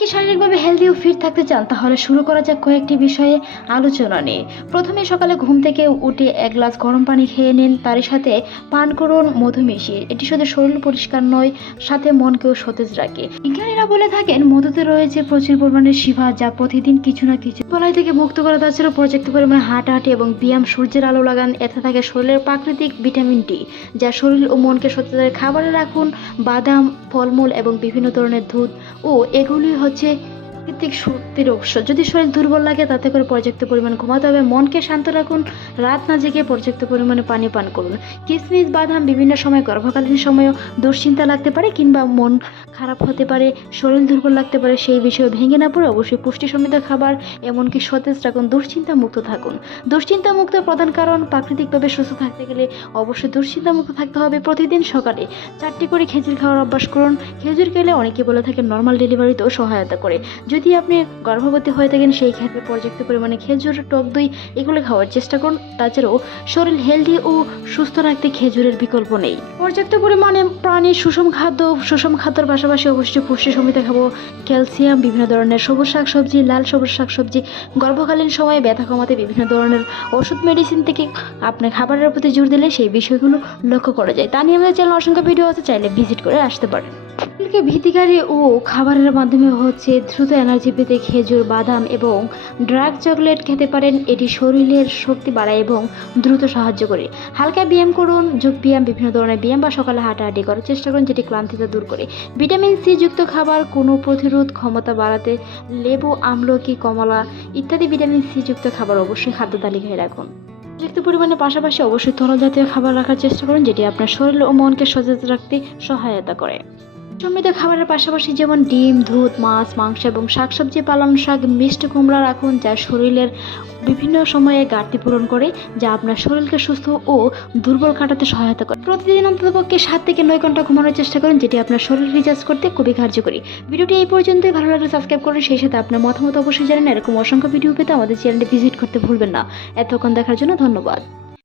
কি শারীরিকভাবে হেলদি ও ফিট থাকতে চান, তাহলে শুরু করা যাক কয়েকটি বিষয়ে আলোচনা নিয়ে। প্রথমে সকালে ঘুম থেকে উঠে এক গ্লাস গরম পানি খেয়ে নিন, তারই সাথে পান করুন মধু মিশিয়ে। এটি শুধু শরীর পরিষ্কার নয়, সাথে মনকেও সতেজ রাখে। বিজ্ঞানীরা বলে থাকেন মধুতে রয়েছে প্রচুর পরিমাণে শিফা, যা প্রতিদিন কিছু না কিছু বলাই থেকে মুক্ত করে। তাছাড়া পর্যাপ্ত পরিমাণে হাঁটাহাঁটি এবং ব্যায়াম, সূর্যের আলো লাগান, এতে থাকে শরীরের প্রাকৃতিক ভিটামিন ডি, যা শরীর ও মনকে সতেজ রাখে। খাবারে রাখুন বাদাম, ফলমূল এবং বিভিন্ন ধরনের দুধ, ও এগুলি হচ্ছে প্রাকৃতিক শক্তির উৎস। যদি শরীর দুর্বল লাগে, তাতে করে পর্যাপ্ত পরিমাণ ঘুমাতে হবে। মনকে শান্ত রাখুন, রাত না জেগে পর্যাপ্ত পরিমাণে পানি পান করুন। কিশমিশ, বাদাম বিভিন্ন সময় গর্ভকালীন সময়েও দুশ্চিন্তা লাগতে পারে কিংবা মন খারাপ হতে পারে, শরীর দুর্বল লাগতে পারে, সেই বিষয়ে ভেঙে না পড়ে অবশ্যই পুষ্টি সমৃদ্ধ খাবার, এমনকি সতেজ রাখুন, দুশ্চিন্তা মুক্ত থাকুন। দুশ্চিন্তা মুক্ত প্রধান কারণ, প্রাকৃতিকভাবে সুস্থ থাকতে গেলে অবশ্যই দুশ্চিন্তা মুক্ত থাকতে হবে। প্রতিদিন সকালে 4টি করে খেজুর খাওয়ার অভ্যাস করুন। খেজুর খেলে অনেকে বলে থাকে নর্মাল ডেলিভারিতেও সহায়তা করে। যদি আপনি গর্ভবতী হয়ে থাকেন, সেই ক্ষেত্রে পর্যাপ্ত পরিমাণে খেজুর, টক দই এগুলো খাওয়ার চেষ্টা করুন। তাছাড়াও শরীর হেলদি ও সুস্থ রাখতে খেজুরের বিকল্প নেই। পর্যাপ্ত পরিমাণে প্রাণী সুষম খাদ্যর পাশাপাশি অবশ্যই পুষ্টি সমৃদ্ধ খাবো। ক্যালসিয়াম, বিভিন্ন ধরনের সবুজ শাকসবজি, লাল সবুজ শাকসবজি, গর্ভকালীন সময়ে ব্যথা কমাতে বিভিন্ন ধরনের ওষুধ, মেডিসিন থেকে আপনার খাবারের প্রতি জোর দিলে সেই বিষয়গুলো লক্ষ্য করা যায়। তা নিয়ে আমাদের চ্যানেল অসংখ্য ভিডিও আছে, চাইলে ভিজিট করে আসতে পারেন। শরীরকে ভীতিকারী ও খাবারের মাধ্যমে হচ্ছে দ্রুত এনার্জি পেতে খেজুর, বাদাম এবং ডার্ক চকলেট খেতে পারেন। এটি শরীরের শক্তি বাড়ায় এবং দ্রুত সাহায্য করে। হালকা ব্যায়াম করুন, যোগ ব্যায়াম, বিভিন্ন ধরনের ব্যায়াম বা সকালে হাঁটাহাঁটি করার চেষ্টা করুন, যেটি ক্লান্তিতা দূর করে। ভিটামিন সি যুক্ত খাবার, কোনো প্রতিরোধ ক্ষমতা বাড়াতে লেবু, আমলকি, কমলা ইত্যাদি ভিটামিন সি যুক্ত খাবার অবশ্যই খাদ্য তালিকায় রাখুন। পর্যাপ্ত পরিমাণে পাশাপাশি অবশ্যই তরল জাতীয় খাবার রাখার চেষ্টা করুন, যেটি আপনার শরীর ও মনকে সতেজ রাখতে সহায়তা করে। সমৃদ্ধ খাবারের পাশাপাশি যেমন ডিম, দুধ, মাছ, মাংস এবং শাকসবজি, পালং শাক, মিষ্টি কুমড়া রাখুন, যা শরীরের বিভিন্ন সময়ে ঘাটতি পূরণ করে, যা আপনার শরীরকে সুস্থ ও দুর্বল কাটাতে সহায়তা করে। প্রতিদিন অন্ততপক্ষে 7 থেকে 9 ঘন্টা ঘুমানোর চেষ্টা করুন, যেটি আপনার শরীর রিচার্জ করতে খুবই কার্যকরী। ভিডিওটি এই পর্যন্তই। ভালো লাগলে সাবস্ক্রাইব করুন, সেই সাথে আপনার মতামত অবশ্যই জানেন। এরকম অসংখ্য ভিডিও পেতে আমাদের চ্যানেলটি ভিজিট করতে ভুলবেন না। এতক্ষণ দেখার জন্য ধন্যবাদ।